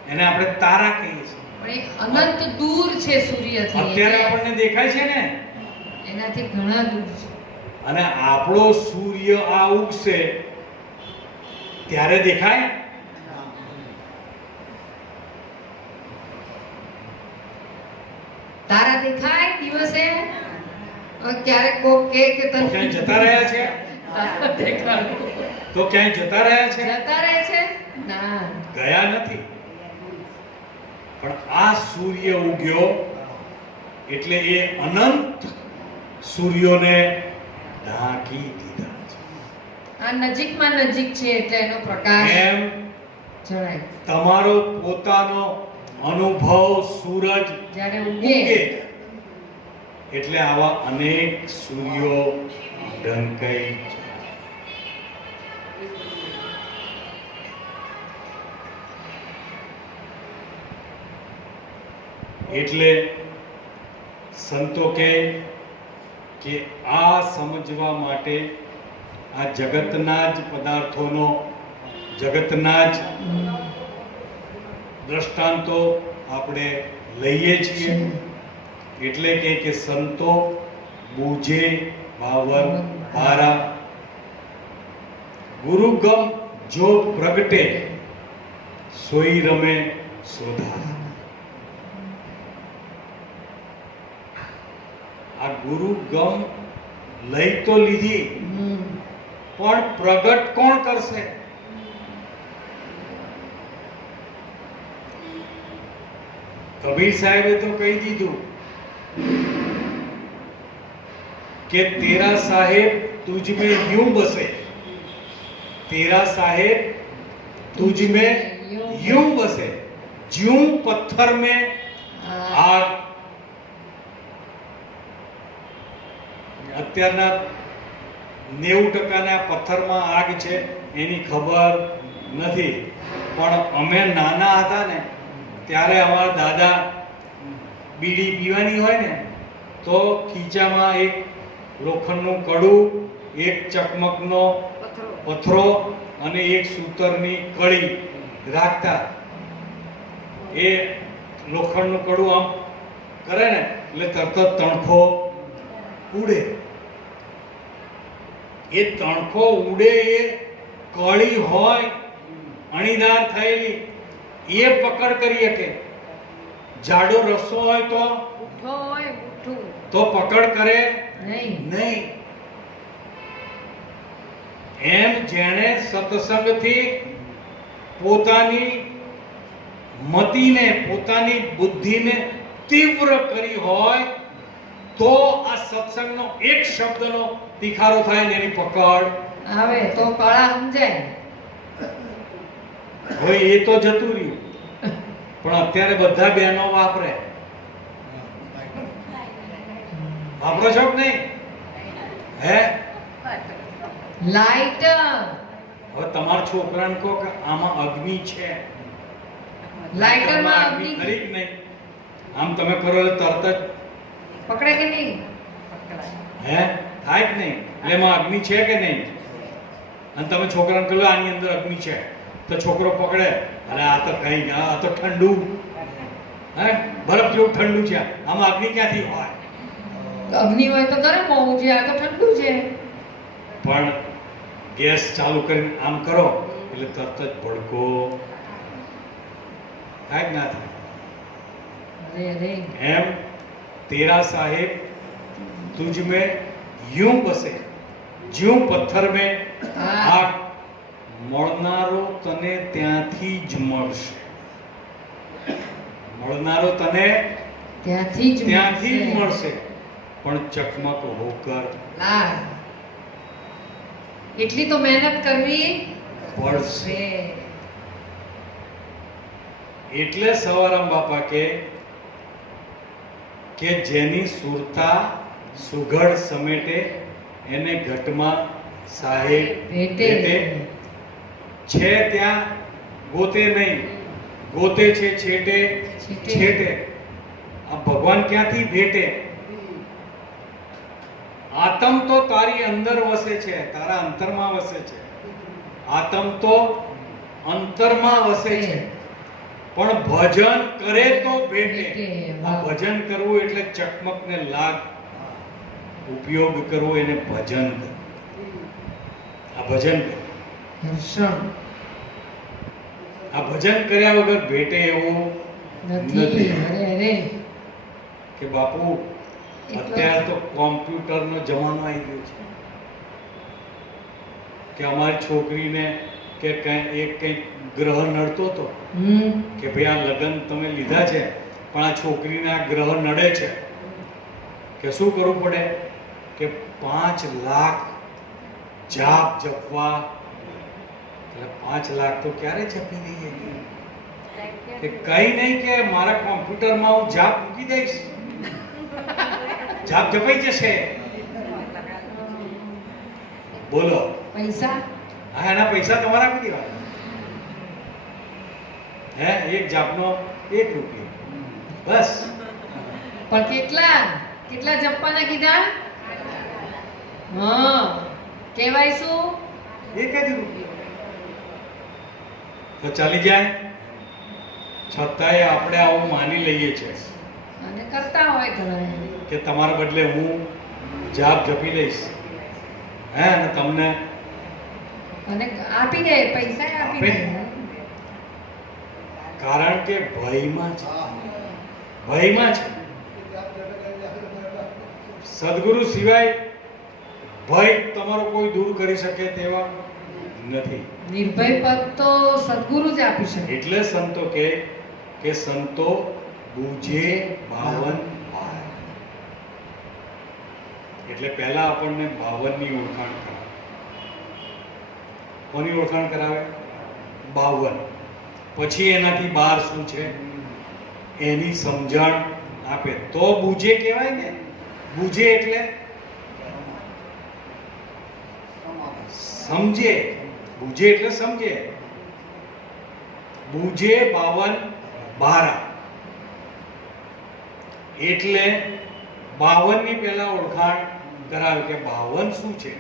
એને આપણે તારા કહીએ છીએ. પણ એ અનંત દૂર છે સૂર્યથી. અત્યારે આપણને દેખાય છે ને એનાથી ઘણા દૂર છે. અને આપણો સૂર્ય આ ઉગશે ત્યારે દેખાય? તારા દેખાય દિવસે? ક્યારેક કોક કે તને ક્યાંય જતા રહ્યા છે? તારા દેખાડું. તો ક્યાંય જતા રહ્યા છે? જતા રહે છે? ના, ગયા નથી. પણ આ સૂર્ય ઉગ્યો એટલે એ અનંત સૂર્યોને ઢાંકી દીધા છે. આ નજીકમાં નજીક છે એટલે એનો પ્રકાશ એમ જણાય. તમારો પોતાનો અનુભવ સૂરજ જ્યારે ઉગે ઉગે એટલે આવા અનેક સૂર્યો ઢંકાઈ જાય. એટલે સંતો કહે કે આ સમજવા માટે આ જગતના જ પદાર્થોનો, જગતના જ દ્રષ્ટાંતો આપણે લઈએ છીએ. એટલે કે સંતો બૂજે બાવર હારા, ગુરુગમ જો પ્રગટે સોઈ રમે સોધારા. આ ગુરુ ગમ લઈ તો લીધી પણ પ્રગટ કોણ કરશે? કબીર સાહેબે તો કહી દીધું કે તેરા સાહેબ तुझ में यूं बसे, तेरा साहेब तुझ में यूं बसे, ज्यूं पत्थर में आग. અત્યારના 90% પથ્થરમાં આગ છે એની ખબર નથી. પણ અમે નાના હતા ને ત્યારે અમારા દાદા બીડી પીવાની હોય ને તો ખીચામાં એક લોખંડનું કડું, એક ચકમકનો પથરો અને એક સૂતરની કળી રાખતા. એ લોખંડનું કડું આમ કરે ને એટલે તરત જ તણખો ઉડે. એ તણખો ઉડે એ કળી હોય અણીદાર થયેલી એ પકડ કરી શકે. જાડો રસ્સો હોય તો પકડ કરે નહીં. એમ જેણે સત્સંગથી પોતાની મતિને, પોતાની બુદ્ધિને તીવ્ર કરી હોય તો આ સત્સંગનો એક શબ્દનો તિખારો થાય ને એની પકડ આવે તો કળા સમજાય. હોય એ તો જતું રહ્યું. પણ અત્યારે બધા બહેનો વાપરે. વાપરો છો કે નહીં? હે, લાઈટ હવે તમારા છોકરાને કહો કે આમાં અગ્નિ છે, લાઇટરમાં અગ્નિ અગ્નિ ખરી કે નહીં? આમ તમે કરો એટલે તરત જ પકડે કે નહીં? હે થાય કે નહીં? એટલે એમાં અગ્નિ છે કે નહીં? અને તમે છોકરાને કહો આની અંદર અગ્નિ છે, તો છોકરો પકડે, અરે આ તો કઈ, આ તો ઠંડુ, હે બરફ જેવું ઠંડુ છે, આમાં અગ્નિ ક્યાંથી હોય? અગ્નિ હોય તો ગરમ હોવું જોઈએ, આ તો ઠંડુ છે. પણ ગેસ ચાલુ કરીને આમ કરો એટલે તરત જ ભડકો થાય કે ના થાય? અરે અરે એમ તેરા સાહેબ तुझ में यूं बसे ज्यों पत्थर में आग. મળનારો તને ત્યાંથી જ મળશે. મળનારો તને ત્યાંથી જ મળશે. પણ ચકમક હોકર લાગ. એટલી તો મહેનત કરવી પડશે. છે. એટલે સવારામ બાપા કે જેની સુરતા સુઘડ સમેટે એને ઘટમાં સાહેબ ભેટે. છે ત્યાં ગોતે નહીં, ગોતે છે છેટે છેટે. આ ભગવાન ક્યાંથી ભેટે? આત્મ તો તારી અંદર વસે છે, તારા અંતરમાં વસે છે. આત્મ તો અંતરમાં વસે છે, પણ ભજન કરે તો ભેટે. આ ભજન કરવું એટલે ચકમકને લાગ ઉપયોગ કરવો, એને ભજન કરવું. આ ભજન કરવું. હર્ષણ આ ભજન કર્યા વગર ભેટે એવું નથી. અરે અરે કે બાપુ અત્યારે તો કોમ્પ્યુટરનો જમાનો આવી ગયો છે કે અમારી છોકરીને કે કંઈક ગ્રહ નડતો હતો કે ભાઈ આ લગ્ન તમે લીધા છે પણ આ છોકરીને આ ગ્રહ નડે છે, કે શું કરવું પડે? કે 5 લાખ જાપ જપવા. એટલે 5 લાખ તો ક્યારે જપી દઈએ કે કઈ નહીં, કે મારા કોમ્પ્યુટરમાં હું જાપ મૂકી દઈશ, જાપ જપાઈ જશે. બોલો, પૈસા હા એના પૈસા તમારા આપી દેવા. હે એક જાપનો 1 રૂપિયો બસ. પણ કેટલા જપવાના કીધા? હા કહેવાય શું? 1 જ રૂપિયો તો ચાલી જાય. છતાંય આપણે આવું માની લઈએ છીએ અને કરતા હોય ઘણા કે તમારા બદલે હું જાપ જપી લઈશ, હે, અને તમને અને આપી દે, પૈસા આપી દે. કારણ કે ભયમાં છે, ભયમાં છે. સદગુરુ સિવાય ભય તમારો કોઈ દૂર કરી શકે તેવા નથી. નિર્ભય પદ તો સદગુરુ જ આપી શકે. એટલે સંતો કે સંતો બુજે 52 ભાર. એટલે પહેલા આપણને 52 ની ઓળખાણ કરાવે. કોની ઓળખાણ કરાવે? 52. પછી એનાથી બહાર શું છે એની સમજણ આપે તો બુજે કહેવાય ને. બુજે એટલે સમજે. બુજે એટલે સમજે. બુજે 52 બારા એટલે 52 ની પહેલા ઓળખાણ કરાવે કે 52 શું છે?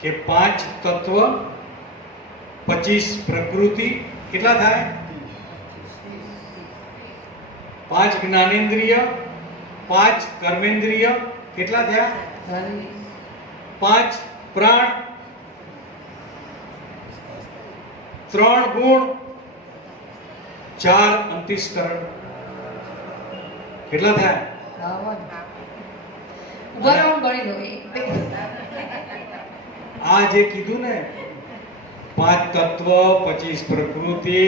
કે 5 તત્વ, 25 પ્રકૃતિ, કેટલા થાય? 5 જ્ઞાનેન્દ્રિય, 5 કર્મેન્દ્રિય, કેટલા થયા? 5 પ્રાણ, 3 ગુણ, 4 અંતઃકરણ, કેટલા થયા? બરાબર ગણી લો એ. આ જે કીધું ને 5 તત્વ, 25 પ્રકૃતિ,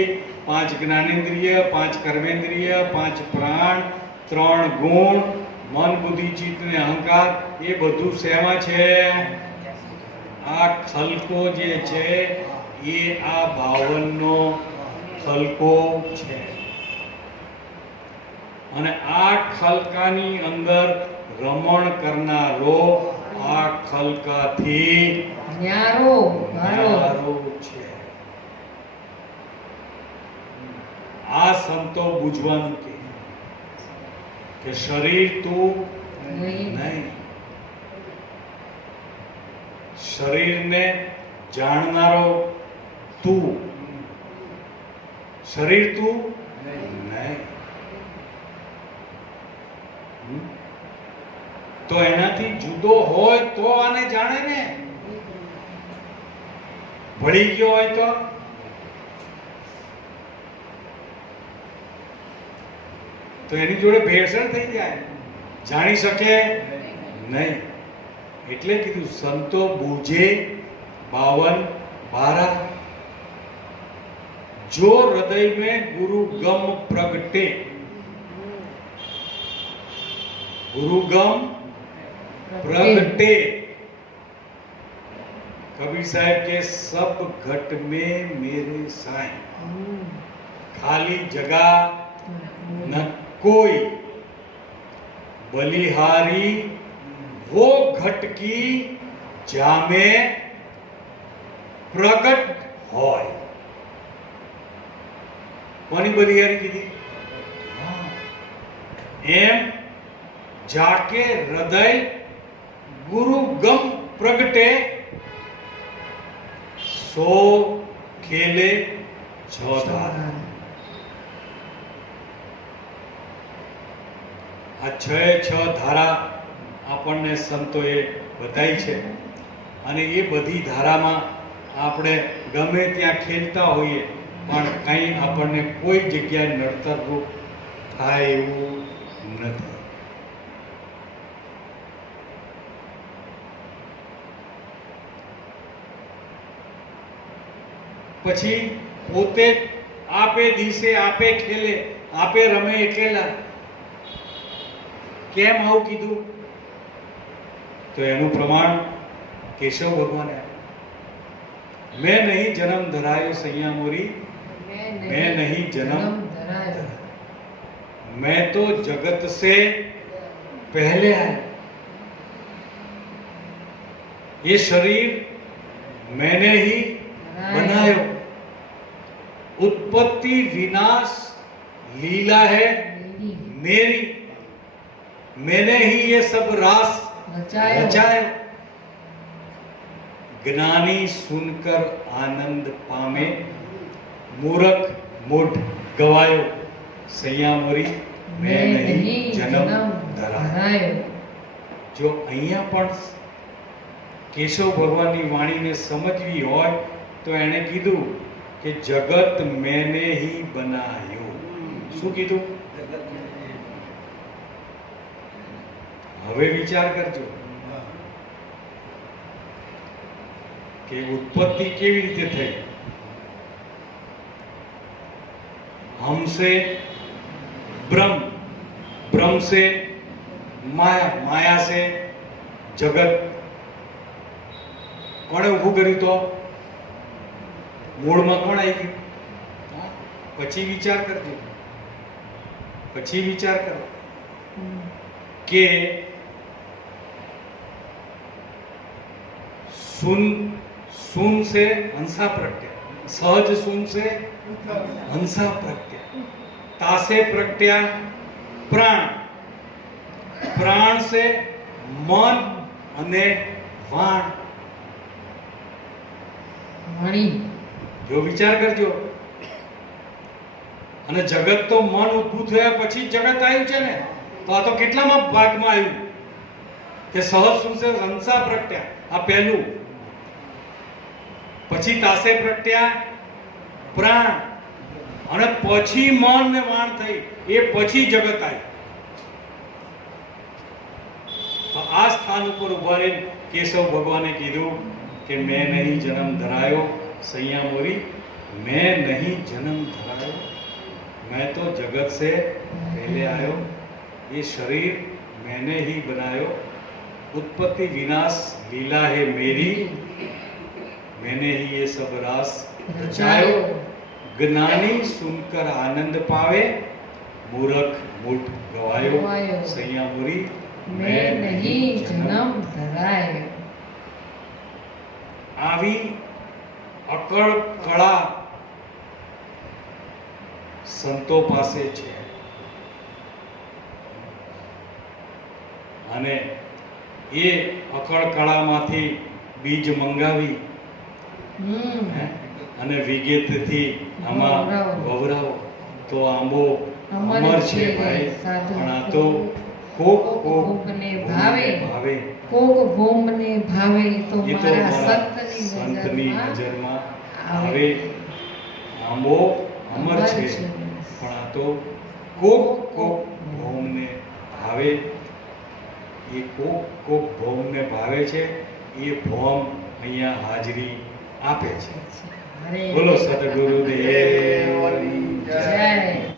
5 જ્ઞાનેન્દ્રિય, 5 કર્મેન્દ્રિય, 5 પ્રાણ, 3 ગુણ, મન, બુદ્ધિ, ચિત્ત ને અહંકાર, એ બધું શેમાં છે? આ ખલકો જે છે એ આ 52 નો ખલકો છે. અને આ ખલકાની અંદર રમણ કરનારો આ ખલકાથી ન્યારો ભારો. ન્યારો છે. આ સંતો બુঝવાનું કે શરીર તું નહીં, શરીરને જાણનારો તું, શરીર તું નહીં. તો એનાથી જુદો હોય તો આને જાણે ને. ભળી ગયો હોય તો એની જોડે ભેળસેળ થઈ જાય, જાણી શકે નહીં. એટલે કીધું સંતો બૂਝે 52 बारा, जो हृदय में गुरु गम प्रगटे, गुरु गम प्रगटे. कबीर साहब के सब घट में मेरे साईं, खाली जगह न कोई, बलिहारी वो घट की जामे प्रगट होय. कोनी बलिहारी की थी? एम जाके हृदय गुरु गम प्रगटे, सो खेले छो धारा. आ छ धारा આપણને સંતોએ બતાવી છે. અને એ બધી ધારામાં આપણે ગમે ત્યાં ખેલતા હોઈએ પણ કંઈ આપણને કોઈ જગ્યાએ નડતરરૂપ થાય એવું નથી. પછી પોતે આપે દિશે, આપે ખેલે, આપે રમે એકલા. કેમ આવું કીધું? तो एनु प्रमाण केशव भगवान है. मैं नहीं जन्म धरायो सैया मोरी, मैं नहीं जन्म धरायो, मैं तो जगत से पहले आया. ये शरीर मैंने ही बनायो. उत्पत्ति विनाश लीला है मेरी, मैंने ही ये सब रास रचायो. ज्ञानी सुनकर आनंद पामे, मूर्ख मूढ़ गवायो, सैया मोरी मैं नहीं जन्म धरायो. जो અહીંયા પણ કેશવ ભગવાનની વાણીને સમજવી હોય તો એણે કીધું કે જગત મેને ही બનાયો. શું કીધું? હવે વિચાર કરજો કે ઉત્પત્તિ કેવી રીતે થઈ. हमसे ब्रह्म, ब्रह्म से माया, माया से जगत. કોણે ઊભું કર્યું? તો મૂળમાં કોણ આવી ગયું? પછી વિચાર કરજો, પછી વિચાર કરો કે सुन, सुन से हंसा प्रत्यय, सहज सुन से हंसा प्रत्यय. तासे प्रगट्या प्राण, प्राण से मन અને વાણ. વાણી. જો વિચાર કરજો. અને જગત તો મન ઉદ્ભુત થયા પછી જગત આવ્યું છે ને, તો આ તો કેટલામાં ભાગમાં આવ્યું કે સહજ સુસે હંસા પ્રગટ્યા, આ પહેલું. પછી તાસે પ્રગટ્યા પ્રાણ, અને પછી મન ને વાણ થઈ, એ પછી જગત આવ્યું. તો આ સ્થાન ઉપર ઉભા રહીને કેશવ ભગવાને કીધું કે મેં નહીં જન્મ ધરાયો, સૈયા મોરી मैं नहीं जन्म धरायो, मैं तो जगत से पहले आयो, ये शरीर मैंने ही बनायो, उत्पत्ति विनाश लीला है मेरी, मैंने ही ये सब रास रचायो, ज्ञानी सुनकर आनंद पावे, मूर्ख मूठ गवायो, सैया मुरी मैं नहीं जन्म धरायो. આવી અકળ કળા સંતો પાસે છે, અને એ અકળ કળામાંથી બીજ મંગાવી અને વિગતથી આમાં વવરાવો તો આંબો અમર છે ભાઈ. પણ આ તો કોક ભોગને ભાવે, ભાવે, કોક ભોમને ભાવે તો એ તો મારા મારા સંતની સંતની નજરમાં નજરમાં આવે. આંબો અમર છે, પણ આ તો કોક કોક ભૌમને ભાવે. એ કોક કોક ભૌમને ભાવે છે, એ ભૌમ અહીંયા હાજરી આપે છે. હરે બોલો સદગુરુદેવની જય. જય.